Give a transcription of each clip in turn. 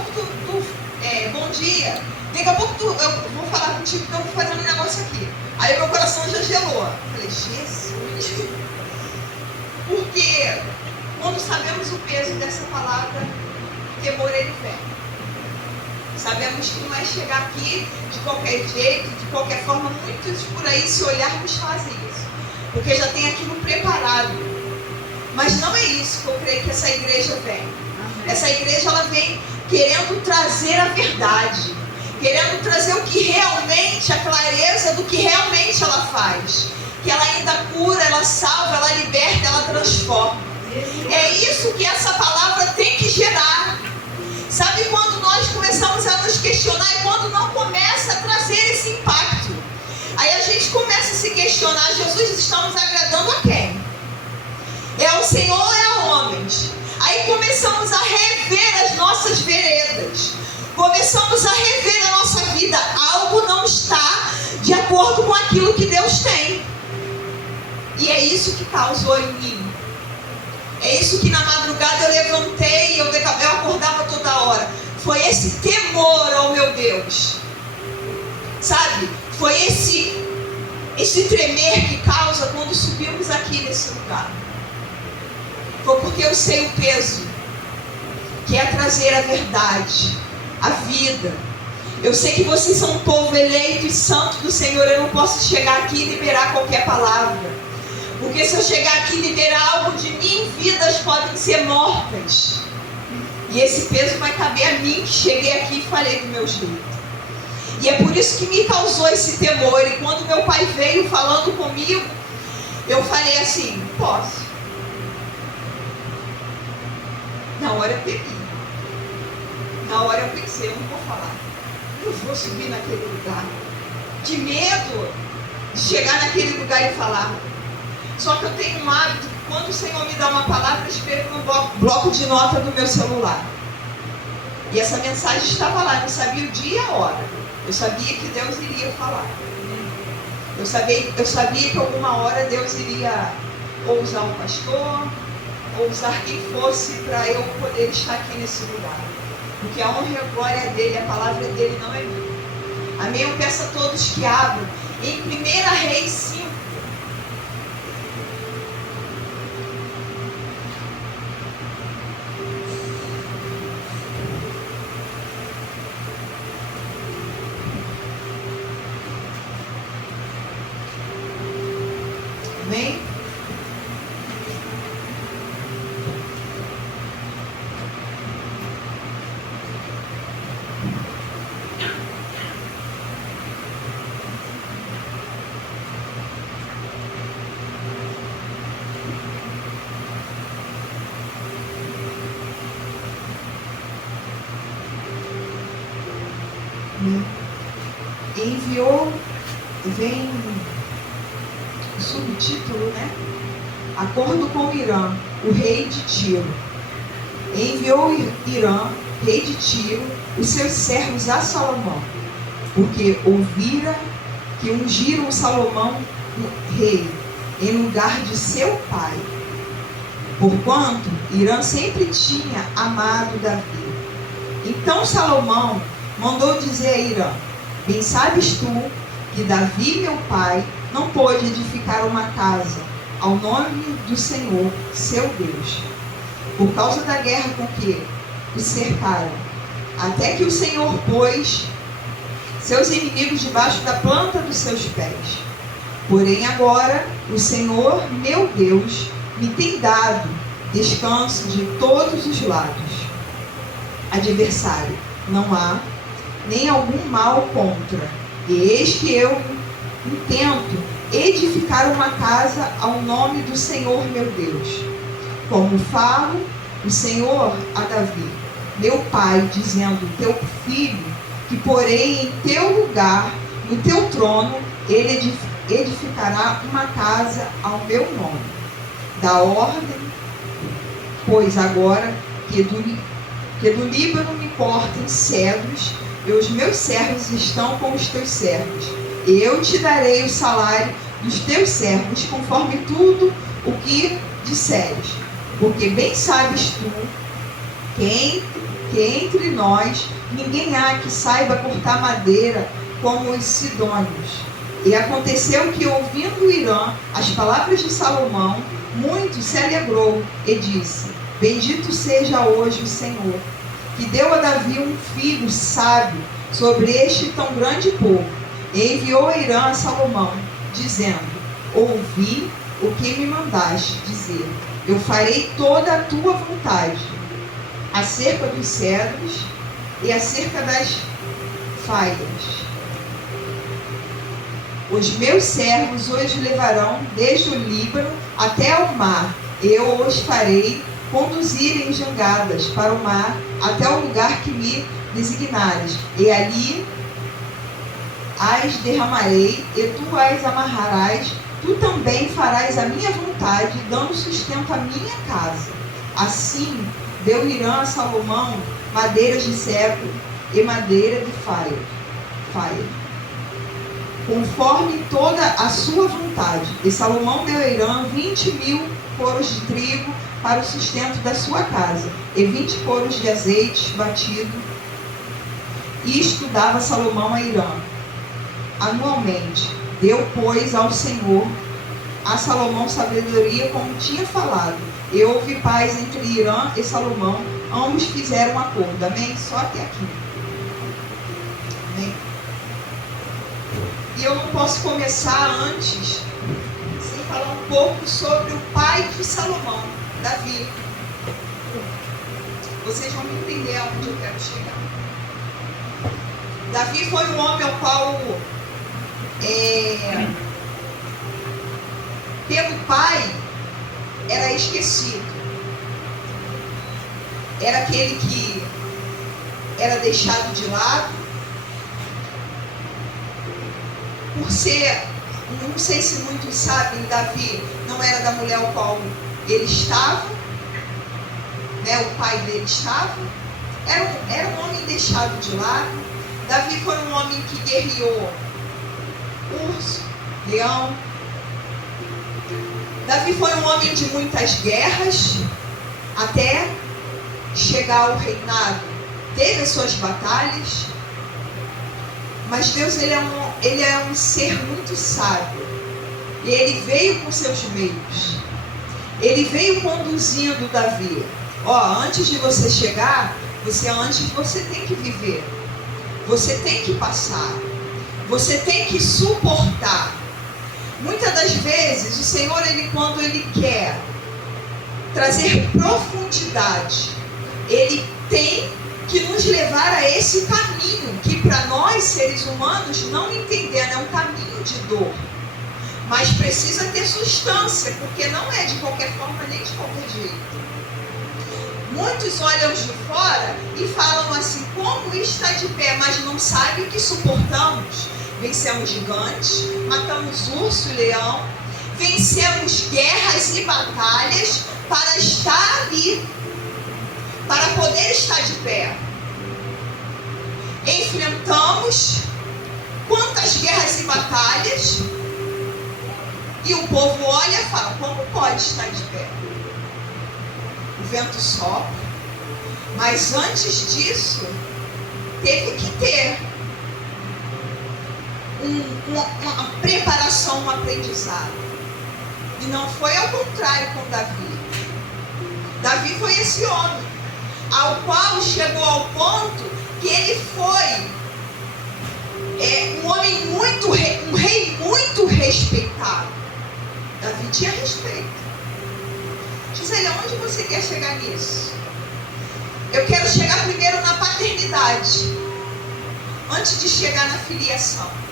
pouco bom dia, daqui a pouco eu vou falar contigo que eu vou fazer um negócio aqui. Aí meu coração já gelou. Eu falei, Jesus. Porque quando sabemos o peso dessa palavra, o temor ele vem. Sabemos que não é chegar aqui de qualquer jeito, de qualquer forma. Muitos por aí, se olharmos, fazem isso, porque já tem aquilo preparado. Mas não é isso que eu creio que essa igreja vem. Essa igreja, ela vem querendo trazer a verdade, querendo trazer o que realmente, a clareza do que realmente ela faz. Que ela ainda cura, ela salva, ela liberta, ela transforma. É isso que essa palavra tem que gerar. Sabe quando nós começamos a nos questionar e quando não começa a trazer esse impacto? Aí a gente começa a se questionar, Jesus, estamos agradando a quem? É ao Senhor ou é a homens? Aí começamos a rever as nossas veredas. Começamos a rever a nossa vida. Algo não está de acordo com aquilo que Deus tem. E é isso que causou em mim. É isso que na madrugada eu levantei e eu acordava toda hora. Foi esse temor ao meu Deus. Sabe? Foi esse tremer que causa quando subimos aqui nesse lugar. Foi porque eu sei o peso que é trazer a verdade, a vida. Eu sei que vocês são um povo eleito e santo do Senhor. Eu não posso chegar aqui e liberar qualquer palavra. Porque se eu chegar aqui e liberar algo de mim, vidas podem ser mortas. E esse peso vai caber a mim, que cheguei aqui e falei do meu jeito. E é por isso que me causou esse temor. E quando meu pai veio falando comigo, eu falei assim, posso. Na hora eu temi. Na hora eu pensei, eu não vou falar. Eu vou subir naquele lugar. De medo de chegar naquele lugar e falar. Só que eu tenho um hábito, quando o Senhor me dá uma palavra, eu escrevo no bloco de nota do meu celular. E essa mensagem estava lá, eu não sabia o dia e a hora. Eu sabia que Deus iria falar. Eu sabia que alguma hora Deus iria ou usar um pastor, ou usar quem fosse para eu poder estar aqui nesse lugar. Porque a honra e a glória é dele, a palavra dele não é minha. Amém? Eu peço a todos que abram em 1 Reis 5. Amém? Enviou, vem o subtítulo, né? Acordo com Irã, o rei de Tiro. Enviou Irã, rei de Tiro, os seus servos a Salomão, porque ouvira que ungiram Salomão rei em lugar de seu pai, porquanto Irã sempre tinha amado Davi. Então Salomão mandou dizer a Irã: bem sabes tu que Davi, meu pai, não pôde edificar uma casa ao nome do Senhor, seu Deus, por causa da guerra com que o cercaram, até que o Senhor pôs seus inimigos debaixo da planta dos seus pés. Porém agora o Senhor, meu Deus, me tem dado descanso de todos os lados. Adversário, não há nem algum mal contra. E eis que eu intento edificar uma casa ao nome do Senhor meu Deus. Como falo o Senhor a Davi, meu pai, dizendo: teu filho, que porém em teu lugar, no teu trono, ele edificará uma casa ao meu nome. Da ordem, pois agora que do Líbano me cortem cedros, e os meus servos estão com os teus servos. Eu te darei o salário dos teus servos, conforme tudo o que disseres. Porque bem sabes tu porque entre nós ninguém há que saiba cortar madeira como os sidônios. E aconteceu que, ouvindo Hirã as palavras de Salomão, muito se alegrou e disse: Bendito seja hoje o Senhor, que deu a Davi um filho sábio sobre este tão grande povo. E enviou Hirã a Salomão, dizendo: Ouvi o que me mandaste dizer. Eu farei toda a tua vontade, acerca dos cedros e acerca das faias. Os meus servos os levarão desde o Líbano até ao mar. Eu os farei conduzir em jangadas para o mar, até o lugar que me designares. E ali as derramarei, e tu as amarrarás. Tu também farás a minha vontade, dando sustento à minha casa. Assim deu Hirã a Salomão madeiras de cedro e madeira de faia, conforme toda a sua vontade. E Salomão deu a Hirã 20.000 coros de trigo para o sustento da sua casa, e 20 coros de azeite batido. Isto dava Salomão a Hirã anualmente. Deu, pois, ao Senhor a Salomão sabedoria, como tinha falado. E houve paz entre Hirã e Salomão. Ambos fizeram um acordo. Amém? Só até aqui. Amém? E eu não posso começar antes sem falar um pouco sobre o pai de Salomão, Davi. Vocês vão entender aonde eu quero chegar. Davi foi um homem ao qual pelo pai era esquecido. Era aquele que era deixado de lado por ser, não sei se muitos sabem, Davi não era da mulher ao qual ele estava, né, o pai dele estava. Era um homem deixado de lado. Davi foi um homem que guerreou urso, leão. Davi foi um homem de muitas guerras, até chegar ao reinado. Teve as suas batalhas, mas Deus ele é um ser muito sábio. E ele veio com seus meios. Ele veio conduzindo Davi. Antes de você chegar, você tem que viver. Você tem que passar. Você tem que suportar. Muitas das vezes, o Senhor, quando Ele quer trazer profundidade, Ele tem que nos levar a esse caminho, que para nós, seres humanos, não entendendo, é um caminho de dor. Mas precisa ter substância, porque não é de qualquer forma, nem de qualquer jeito. Muitos olham de fora e falam assim: como está de pé, mas não sabem o que suportamos. Vencemos gigantes, matamos urso e leão, vencemos guerras e batalhas para estar ali, para poder estar de pé. Enfrentamos quantas guerras e batalhas, e o povo olha e fala: como pode estar de pé? O vento sopra, mas antes disso, teve que ter uma preparação, um aprendizado. E não foi ao contrário com Davi. Davi foi esse homem, ao qual chegou ao ponto que ele foi um rei muito respeitado. Davi tinha respeito. Gisele, aonde você quer chegar nisso? Eu quero chegar primeiro na paternidade, antes de chegar na filiação.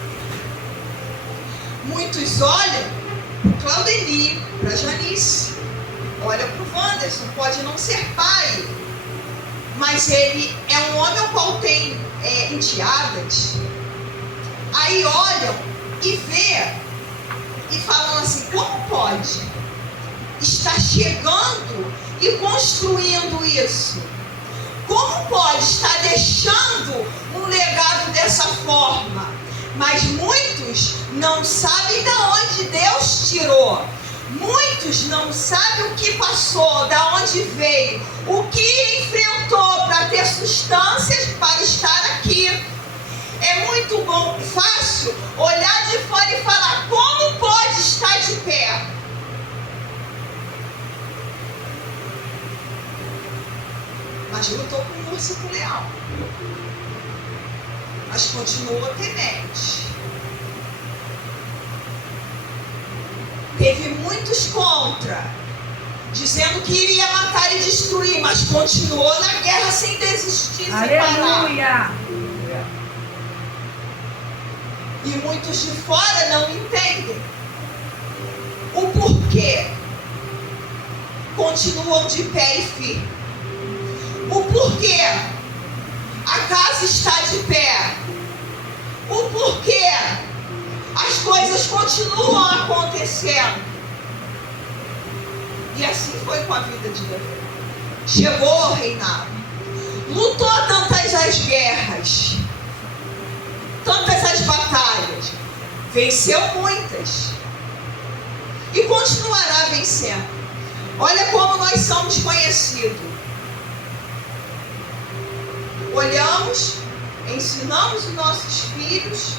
Muitos olham para o Claudemir, para a Janice, olham para o Wanderson, pode não ser pai, mas ele é um homem ao qual tem enteadas. Aí olham e vê e falam assim: como pode estar chegando e construindo isso? Como pode estar deixando um legado dessa forma? Mas muitos não sabem de onde Deus tirou. Muitos não sabem o que passou, de onde veio, o que enfrentou para ter sucesso circunstâncias para estar aqui. É muito bom, fácil olhar de fora e falar: como pode estar de pé? Mas lutou com o urso e com o leão. Mas continuou temente. Teve muitos contra, dizendo que iria matar e destruir, mas continuou na guerra sem desistir, sem parar. E muitos de fora não entendem o porquê continuam de pé e firme. O porquê a casa está de pé. O porquê as coisas continuam acontecendo. E assim foi com a vida de Davi. Chegou ao reinado, lutou tantas as guerras, tantas as batalhas, venceu muitas e continuará vencendo. Olha como nós somos conhecidos. Olhamos, ensinamos os nossos filhos,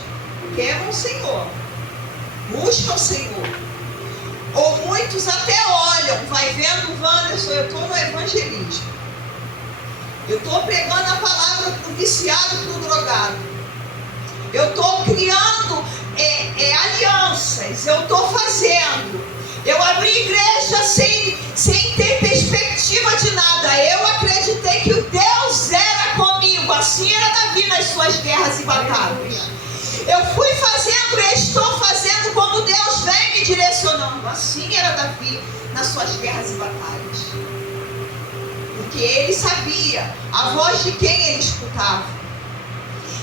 temam o Senhor, buscam o Senhor. Ou muitos até olham, vai vendo, Wanderson, eu estou no evangelismo, eu estou pregando a palavra para o viciado, para o drogado, eu estou criando alianças, eu estou fazendo, eu abri igreja sem ter perspectiva de nada. Eu acreditei que o Deus era comigo. Assim era Davi nas suas guerras e batalhas. Eu fui fazendo e estou fazendo como Deus vem me direcionando. Assim era Davi nas suas guerras e batalhas. Porque ele sabia a voz de quem ele escutava.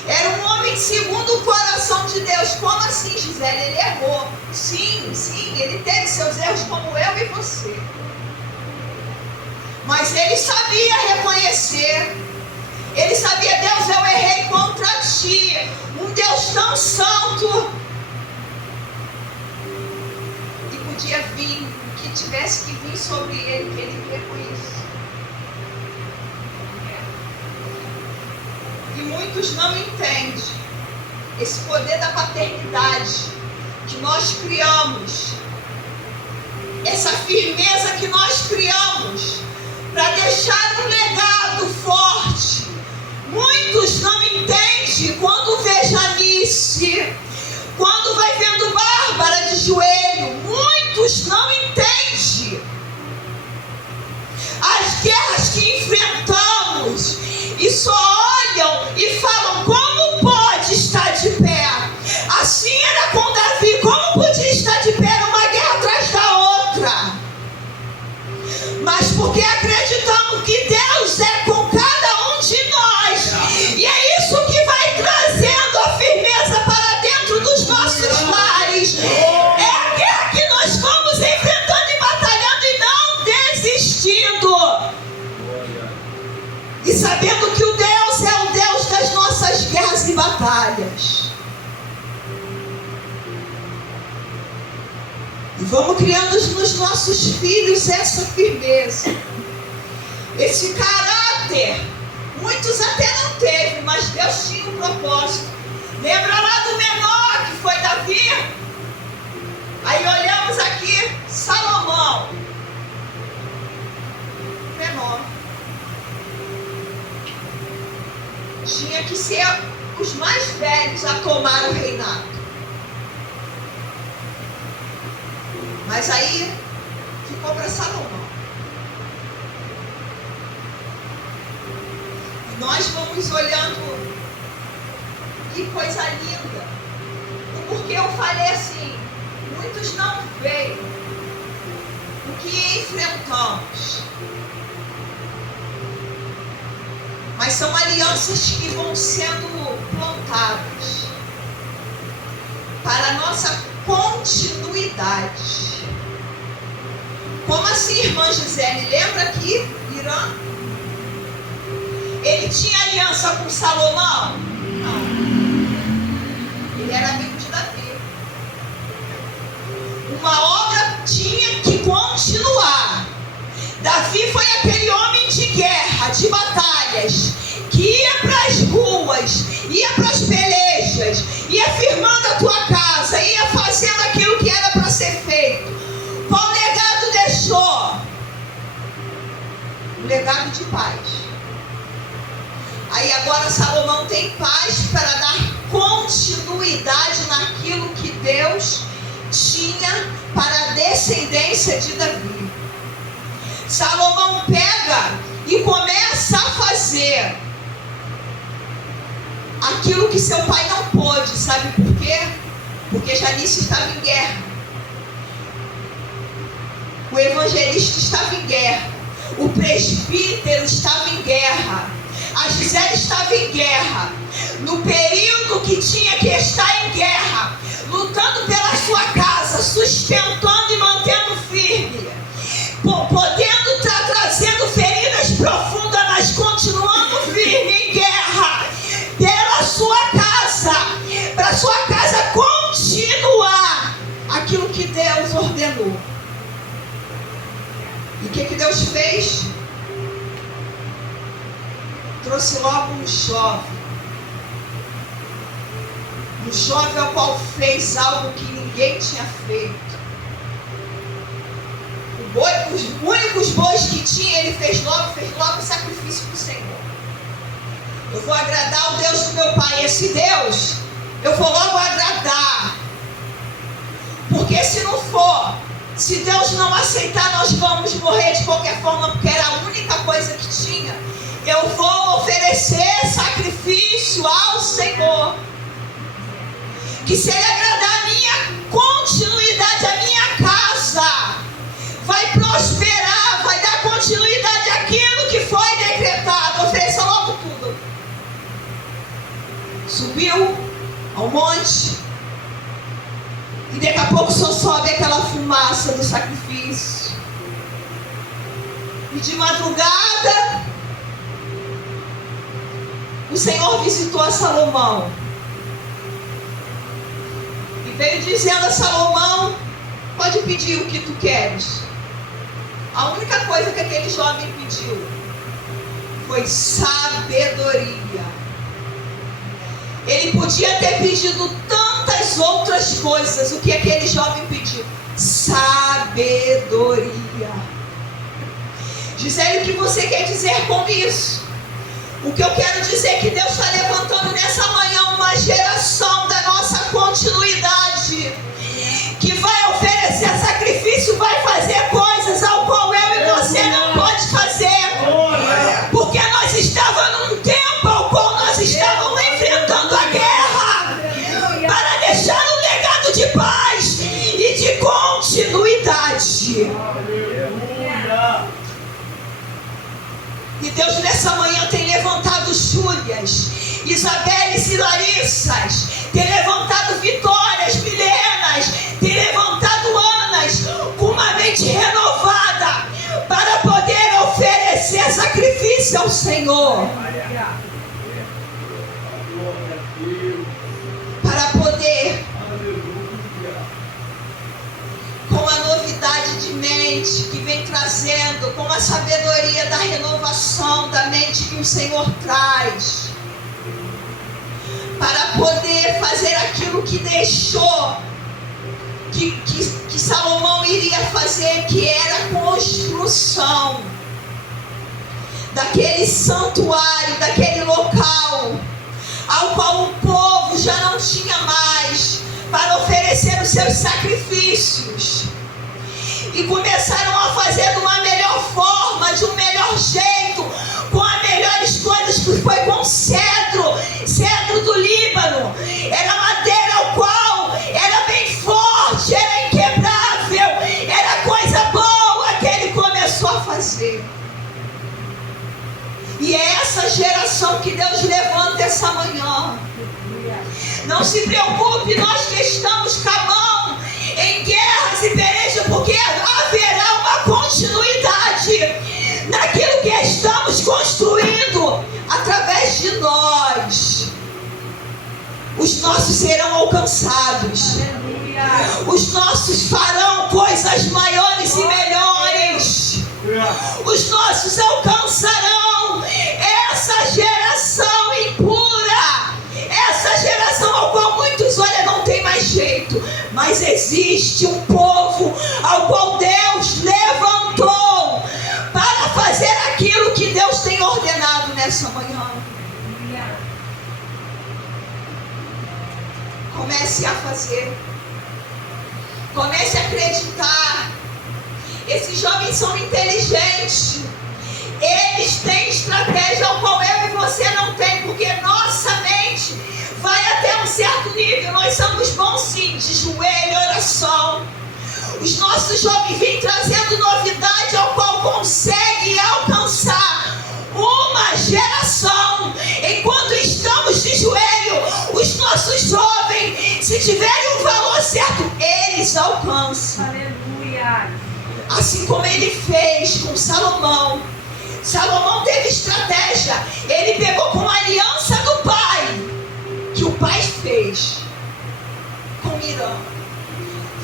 Era um homem segundo o coração de Deus. Como assim, Gisele? Ele errou. Sim, ele teve seus erros como eu e você. Mas ele sabia reconhecer. Ele sabia: Deus, eu errei contra ti. Um Deus tão santo. E podia vir o que tivesse que vir sobre ele, que ele reconhecia. E muitos não entendem esse poder da paternidade que nós criamos, essa firmeza que nós criamos para deixar um legado forte. Muitos não entendem quando vê Janice, quando vai vendo Bárbara de joelho. Muitos não entendem as guerras que enfrentamos e só olham e falam: como pode estar de pé? Assim era com Davi. Como podia estar de pé numa guerra atrás da outra? Mas porque acreditamos que Deus é com cada um de nós, e é isso que vai trazendo a firmeza para dentro dos nossos lares. É a guerra que nós vamos enfrentando e batalhando e não desistindo, e sabendo que o Deus é o Deus das nossas guerras e batalhas. E vamos criando nos nossos filhos essa firmeza, esse caráter. Muitos até não teve, mas Deus tinha um propósito. Lembra lá do menor que foi Davi? Aí olhamos aqui, Salomão, menor. Tinha que ser os mais velhos a tomar o reinado. Mas aí ficou para Salomão. E nós vamos olhando, que coisa linda. O porquê eu falei assim: muitos não veem o que enfrentamos. Mas são alianças que vão sendo plantadas para a nossa continuidade. Como assim, irmã Gisele? Lembra aqui, Irã? Ele tinha aliança com Salomão? Não. Ele era amigo de Davi. Uma obra tinha que continuar. Davi foi aquele homem de guerra, de batalhas, que ia para as ruas, ia para as pelejas, ia firmando a tua casa, ia fazendo aquilo que era para ser feito. Qual legado deixou? Um legado de paz. Aí agora Salomão tem paz para dar continuidade naquilo que Deus tinha para a descendência de Davi. Salomão pega e começa a fazer aquilo que seu pai não pôde. Sabe por quê? Porque Janice estava em guerra, o evangelista estava em guerra, o presbítero estava em guerra, a Gisele estava em guerra. No período que tinha que estar em guerra, lutando pela sua casa, sustentando e mantendo firme, podendo estar trazendo feridas profundas, mas continuando firme em guerra pela sua casa, para sua casa continuar aquilo que Deus ordenou. E o que Deus fez? Trouxe logo um jovem ao qual fez algo que ninguém tinha feito. Os únicos bois que tinha, ele fez logo sacrifício para o Senhor. Eu vou agradar o Deus do meu pai. Esse Deus, eu vou logo agradar. Porque se não for, se Deus não aceitar, nós vamos morrer de qualquer forma, porque era a única coisa que tinha. Eu vou oferecer sacrifício ao Senhor, que se Ele agradar a minha continuidade, a minha casa vai prosperar, vai dar continuidade àquilo que foi decretado. Ofereça logo tudo. Subiu ao monte, e daqui a pouco só sobe aquela fumaça do sacrifício. E de madrugada, o Senhor visitou a Salomão e veio dizendo a Salomão: pode pedir o que tu queres. A única coisa que aquele jovem pediu foi sabedoria. Ele podia ter pedido tantas outras coisas. O que aquele jovem pediu? Sabedoria. Gisele, o que você quer dizer com isso? O que eu quero dizer é que Deus está levantando nessa manhã uma geração da nossa continuidade, que vai oferecer sacrifício, vai fazer coisas ao qual eu e você não pode fazer, porque nós estávamos num tempo ao qual nós estávamos enfrentando a guerra, para deixar um legado de paz e de continuidade. E Deus nessa manhã tem levantado Júlias, Isabeles e Larissas, tem levantado Vitórias, Milenas, tem levantado Anas com uma mente renovada para poder oferecer sacrifício ao Senhor, para poder, com a novidade de mente que vem trazendo, com a sabedoria da renovação da mente que o Senhor traz, para poder fazer aquilo que deixou, que Salomão iria fazer, que era a construção daquele santuário, daquele local, ao qual o povo já não tinha mais para oferecer os seus sacrifícios, e começaram a fazer de uma melhor forma, de um melhor jeito, com as melhores coisas, que foi com cedro do Líbano. Era madeira ao qual era bem forte, era inquebrável, era coisa boa que ele começou a fazer. E é essa geração que Deus levanta essa manhã. Não se preocupe, nós que estamos com a mão em guerras e pelejas, porque haverá uma continuidade naquilo que estamos construindo através de nós. Os nossos serão alcançados. Os nossos farão coisas maiores e melhores. mentirosos alcançarão essa geração impura, essa geração ao qual muitos olham, não tem mais jeito. Mas existe um povo ao qual Deus levantou para fazer aquilo que Deus tem ordenado nessa manhã. Comece a fazer. Comece a acreditar. Esses jovens são inteligentes. Eles têm estratégia ao qual eu e você não tem, porque nossa mente vai até um certo nível. Nós somos bons sim, de joelho, oração. Os nossos jovens vêm trazendo novidade ao qual conseguem alcançar uma geração. Enquanto estamos de joelho, os nossos jovens, se tiverem o valor certo, eles alcançam. Aleluia. Assim como ele fez com Salomão. Salomão teve estratégia. Ele pegou com a aliança do pai, que o pai fez com Mirã,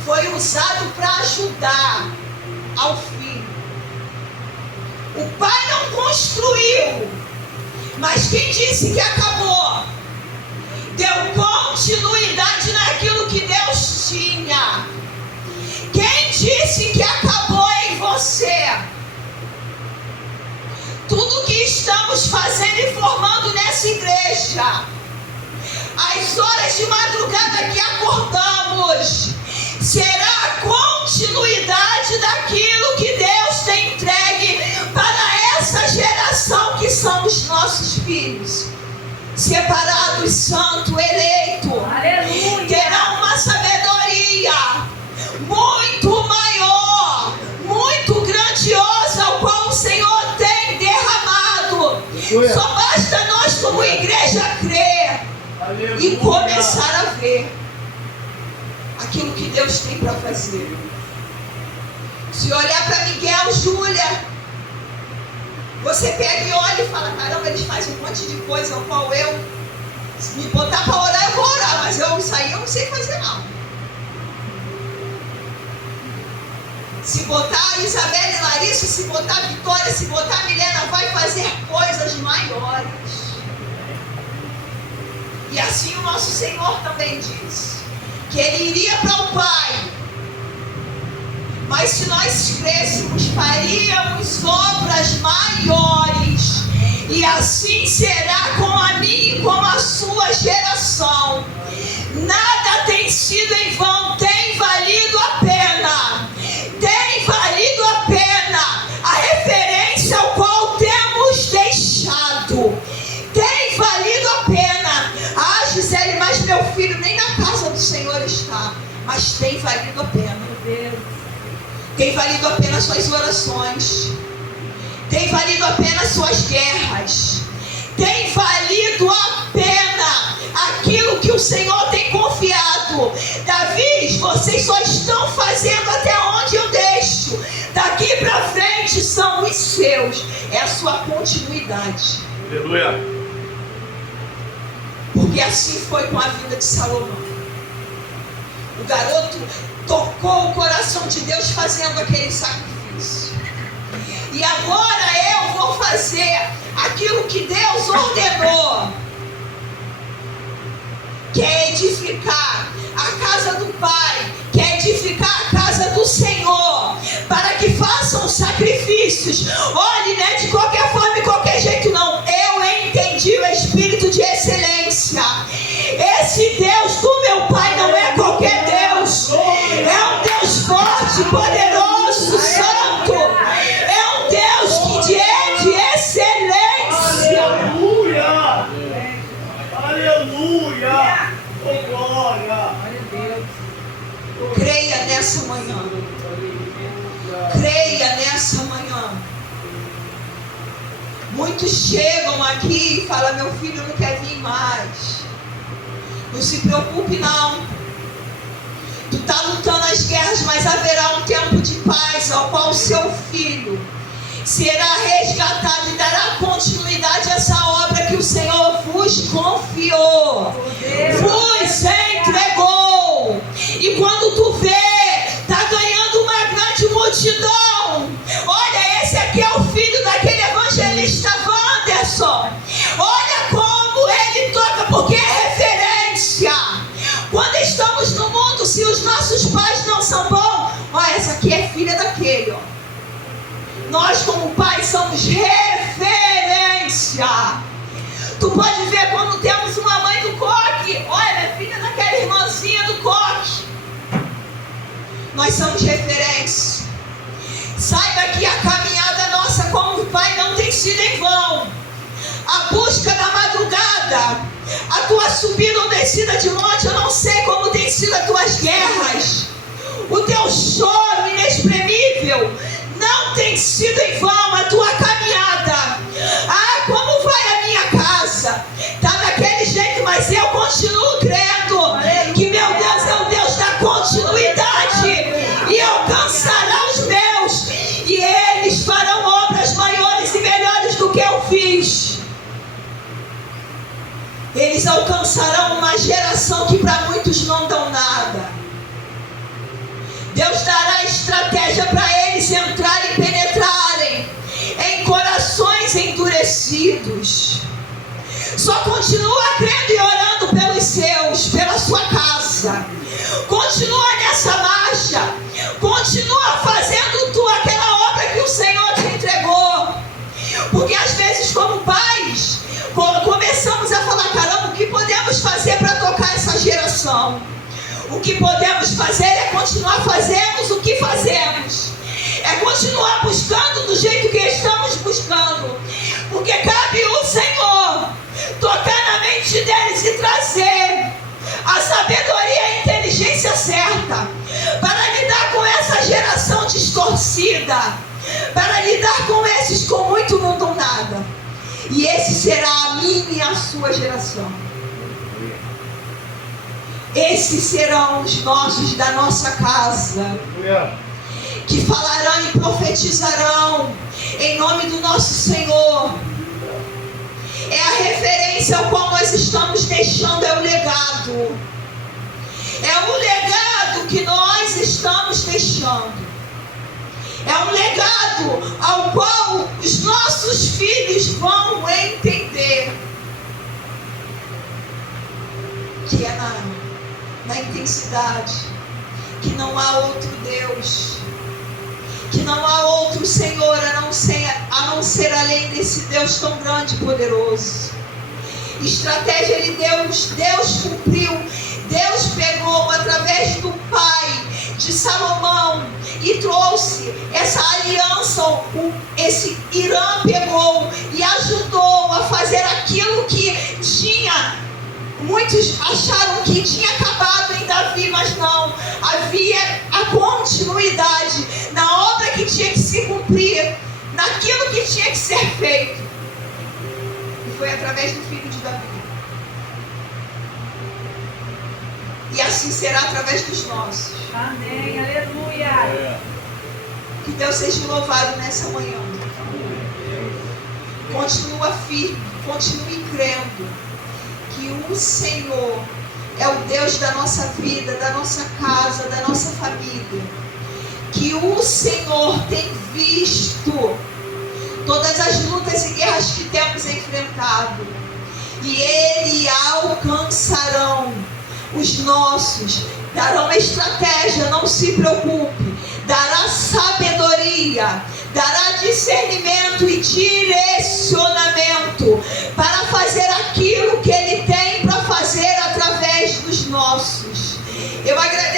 foi usado para ajudar ao filho. O pai não construiu, mas quem disse que acabou, deu continuidade naquilo que Deus tinha. Quem disse que acabou em você? Tudo que estamos fazendo e formando nessa igreja, as horas de madrugada que acordamos, será a continuidade daquilo que Deus tem entregue para essa geração que são os nossos filhos, separados, santo, eleito. Aleluia. Terão uma sabedoria muito maior, muito grandiosa, ao qual o Senhor tem derramado. Só basta nós como igreja crer e começar a ver aquilo que Deus tem para fazer. Se olhar para Miguel, Júlia, você pega e olha e fala: caramba, eles fazem um monte de coisa ao qual eu, se me botar para orar, eu vou orar, mas isso aí eu não sei fazer não. Se botar a Isabela e Larissa, se botar a Vitória, se botar a Milena, vai fazer coisas maiores. E assim o nosso Senhor também diz que Ele iria para o Pai, mas se nós crescêssemos, faríamos obras maiores. E assim será com a minha e com a sua geração. Nada tem sido em vão, tem valido a pena. Tem valido a pena a referência ao qual temos deixado. Tem valido a pena. Ah, Gisele, mas meu filho nem na casa do Senhor está. Mas tem valido a pena. Tem valido a pena suas orações. Tem valido a pena suas guerras. Tem valido a pena aquilo que o Senhor tem confiado. Davi, vocês só estão fazendo até onde eu deixo. Daqui para frente são os seus. É a sua continuidade. Aleluia. Porque assim foi com a vida de Salomão. O garoto tocou o coração de Deus fazendo aquele sacrifício. E agora eu vou fazer aquilo que Deus ordenou, que é edificar a casa do Pai, que é edificar a casa do Senhor, para que façam sacrifícios. Olhe, né, de qualquer forma e qualquer jeito não. Eu entendi o espírito de excelência. Esse Deus do meu Pai não é qualquer Deus. É um Deus forte, poderoso, santo. É um Deus que é de excelência. Aleluia. Aleluia. Oh, glória. Creia nessa manhã. Creia nessa manhã. Muitos chegam aqui e falam: meu filho não quer vir mais. Não se preocupe não. Tu está lutando as guerras, mas haverá um tempo de paz ao qual o seu filho será resgatado e dará continuidade a essa obra que o Senhor vos confiou, vos entregou. E quando tu vê, está ganhando uma grande multidão. Olha, esse aqui é o filho daquele Olha como Ele toca, porque é referência. Quando estamos no mundo, se os nossos pais não são bons, ó, essa aqui é filha daquele, ó. Nós como pais somos referência. Tu pode ver quando temos uma mãe do coque, olha, é filha daquela irmãzinha do coque. Nós somos referência. Saiba que a caminhada nossa como pai não tem sido em vão. A busca da madrugada, a tua subida ou descida de monte, eu não sei como tem sido as tuas guerras. O teu choro inexprimível não tem sido em vão a tua caminhada. Ah, como vai a minha casa? Está daquele jeito, mas eu continuo crendo que meu Deus é o Deus da continuidade e alcançará os meus, e eles farão obras maiores e melhores do que eu fiz. Eles alcançarão uma geração que para muitos não dão nada. Deus dará estratégia para eles entrarem e penetrarem em corações endurecidos. Só continua crendo e orando pelos seus, pela sua casa. Continua nessa marcha. Continua fazendo tu aquela obra que o Senhor te entregou. Porque às vezes, como pais, começamos a falar: caramba, o que podemos fazer para tocar essa geração? O que podemos fazer é continuar fazendo o que fazemos. É continuar buscando do jeito que estamos buscando. Porque cabe o Senhor tocar na mente deles e trazer a sabedoria e a inteligência certa para lidar com essa geração distorcida, para lidar com esses com muito não dão nada. E esse será a minha e a sua geração. Esses serão os nossos da nossa casa, que falarão e profetizarão em nome do nosso Senhor. É a referência ao qual nós estamos deixando, é o legado. É o legado que nós estamos deixando. É um legado ao qual os nossos filhos vão entender que é na intensidade, que não há outro Deus, que não há outro Senhor a não ser além desse Deus tão grande e poderoso. Estratégia Deus cumpriu. Deus pegou através do pai de Salomão e trouxe essa aliança. Esse Irã pegou e ajudou a fazer aquilo que tinha. Muitos acharam que tinha acabado em Davi, mas não. Havia a continuidade na obra que tinha que se cumprir, naquilo que tinha que ser feito. E foi através do filho de Davi. E assim será através dos nossos. Amém, aleluia. Que Deus seja louvado nessa manhã. Continua firme, continue crendo que o Senhor é o Deus da nossa vida, da nossa casa, da nossa família. Que o Senhor tem visto todas as lutas e guerras que temos enfrentado. E Ele alcançarão os nossos. Darão estratégia, não se preocupe. Dará sabedoria, dará discernimento e direcionamento para fazer aquilo que Ele tem para fazer através dos nossos. Eu agradeço.